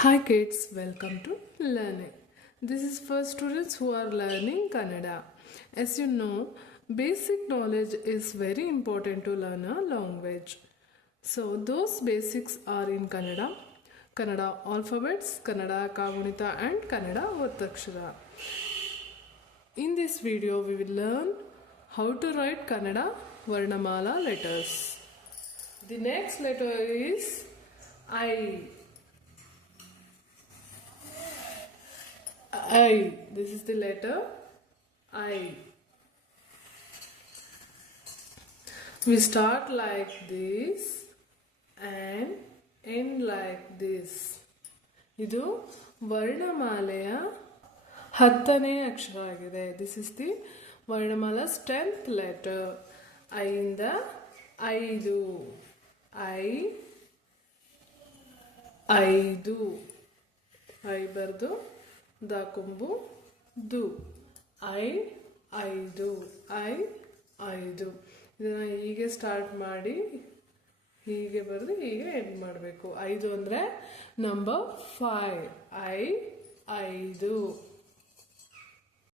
Hi kids, welcome to learning. This is for students who are learning Kannada. As you know, basic knowledge is very important to learn a language. So those basics are in Kannada, Kannada alphabets, Kannada Kagunita and Kannada Ottakshara. In this video, we will learn how to write Kannada Varnamala letters. The next letter is I. This is the letter I. We start like this and end like this. ಇದು ವರ್ಣಮಾಲೆಯ 10ನೇ ಅಕ್ಷರ ಆಗಿದೆ. This is the ವರ್ಣಮಾಲಾ's 10th letter. I ಇಂದ 5. I ಬರ್ದು ದಾಕುಂಬು ದು ಐದು ಇದನ್ನು ಹೀಗೆ start ಮಾಡಿ ಹೀಗೆ ಬರೆದು ಹೀಗೆ ಎಂಡ್ ಮಾಡಬೇಕು. 5 ಅಂದರೆ ನಂಬರ್ 5. 5